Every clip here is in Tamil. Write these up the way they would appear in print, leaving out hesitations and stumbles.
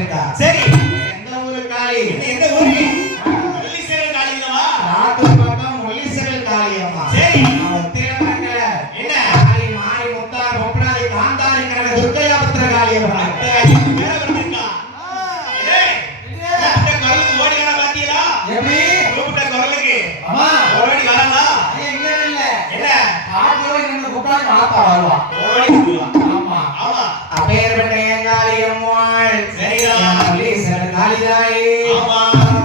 வந்திருக்கா. சரி, எந்த ஊரு காளி? எந்த ஊரு? முள்ளிசேரல் காளியம்மா. ஆத்தூர் பக்கம் முள்ளிசேரல் காளியம்மா. சரி, திருமணங்கள என்ன காளி மாறி முத்தார் முப்பராதி காந்தாரிங்கிற துர்க்கையாபத்திர காளியம்மா. மேல வந்திருக்கா. ஏய், கூப்பிட்ட குரலுக்கு ஓடி வரா பாத்தீங்களா? எப்படி? கூப்பிட்ட குரலுக்கு அம்மா ஓடி வரலா? எங்க இல்ல என்ன ஆத்தூர் நின்னு கூப்பிட்டா ஆத்தா வருவா. ஓடி வந்துருவா. ஆமா ஆமா, அப்பேற்பட்ட என் காளியம்மாள் சரிதான். முள்ளிசேரல் காளிதாயி. ஆமா,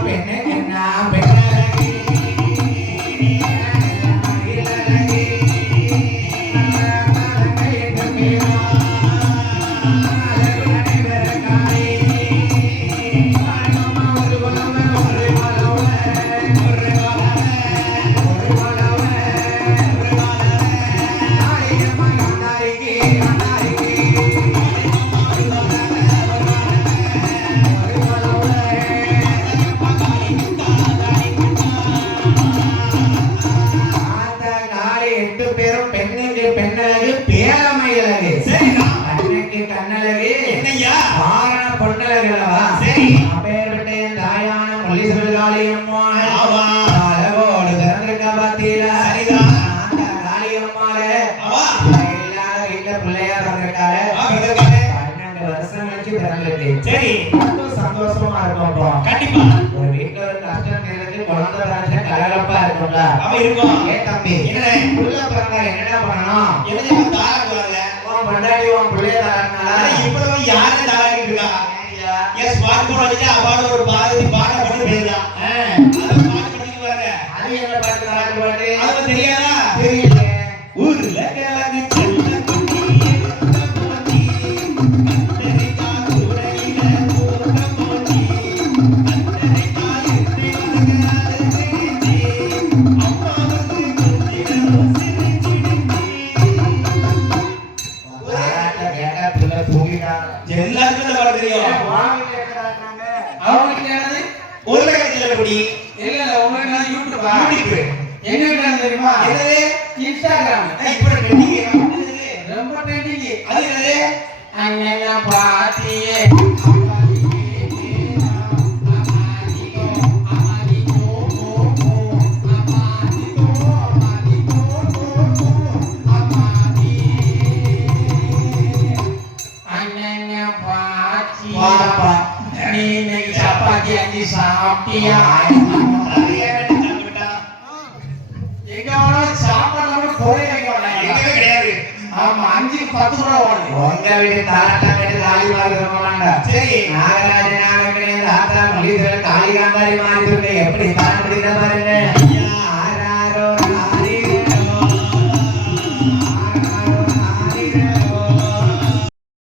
பெண்ணு என்ன பெண்ணழகி இல்லழகி எட்டு பேரும் பெண்ணுக்கு பெண்ணழகு பேரமையழகு. சரிதான். கண்ணுக்கு கண்ணழகு என்னய்யா? ஆரண பொண்ணழகு அல்லவா? சரி. அப்பேற்பட்ட என் தாயான முள்ளிசேரல் காளியம்மாள் ஆமா, அழகோடு பிறந்திருக்கா பாத்தீங்களா? சரிதான். அந்த காளியம்மாளே ஆமா, எல்லா வீட்டுல பிள்ளையா பிறந்திருக்காரு. பிறந்திருக்காரு. 12 வருஷம் கழிச்சு பிறந்திருக்கு. சரி, ரொம்ப சந்தோஷமா இருக்கும். அப்போ கண்டிப்பா ஒரு வீட்டுல ஒரு கஷ்டம் இருக்கு, குழந்தை பிறந்த கலகலப்பா இருக்கும்ல. அவன் இருக்கும். ஏ தம்பி, என்ன உள்ள பிறந்தா என்னடா பண்ணணும்? என்ன தாராடுவாங்க? உன் பொண்டாட்டி உன் பிள்ளைய தரனால இப்ப யாரு தாராடிட்டு இருக்கா? என் ஸ்மார்ட் போன் வச்சுட்டு அவார்டு ஒரு பாரதி பாட பண்ணி போயிருந்தான். அதை பாட்டு பண்ணிட்டு வராங்க. அது என்ன பாட்டு தராங்க பாட்டு? அது தெரியாதா? தெரியல. ஊர்ல கிழங்கு செல்ல குட்டி எடுத்த போட்டி, கத்தரிக்காய் துறையில போட்ட போட்டி, கத்தரிக்காய் இருந்து வருகிறாரு சிரிச்சி, அம்மாவுக்கு குத்திடணும் சிரிச்சிடுச்சி. பாட்டை கேட்டா பிள்ளை தூங்கிட்டாங்க. எல்லாருக்கும் இந்த பாட்டு தெரியும். வாங்கிட்டு இருக்கிறாங்க. அவங்களுக்கு என்னது? ஊர்ல கிழங்கு செல்ல குட்டி. இல்ல இல்ல, உங்களுக்கு நான் யூடியூபா? யூடியூப். எங்க இருக்காங்க தெரியுமா? என்னது? இன்ஸ்டாகிராம். இப்ப ட்ரெண்டிங். ரொம்ப ட்ரெண்டிங். அது என்னது? அண்ணன் பாத்தியே வாப்பா. நீ இன்னைக்கு சப்பாத்தி அஞ்சு சாப்பிட்டியா? எங்க வேணாலும் சாப்பாடு குறை வைக்க மாட்டாங்க. எங்கவே கிடையாது. ஆமா, 5க்கு 10 ரூபா ஓடுது. உங்க வீட்டு தாராட்டா கேட்டு காளி மாதிரி சரி, நாகராஜ நாகக்கணே தாத்தா முள்ளிசேரல் காளி காந்தாரி மாதிரி எப்படி தார முடியுதா பாருங்க.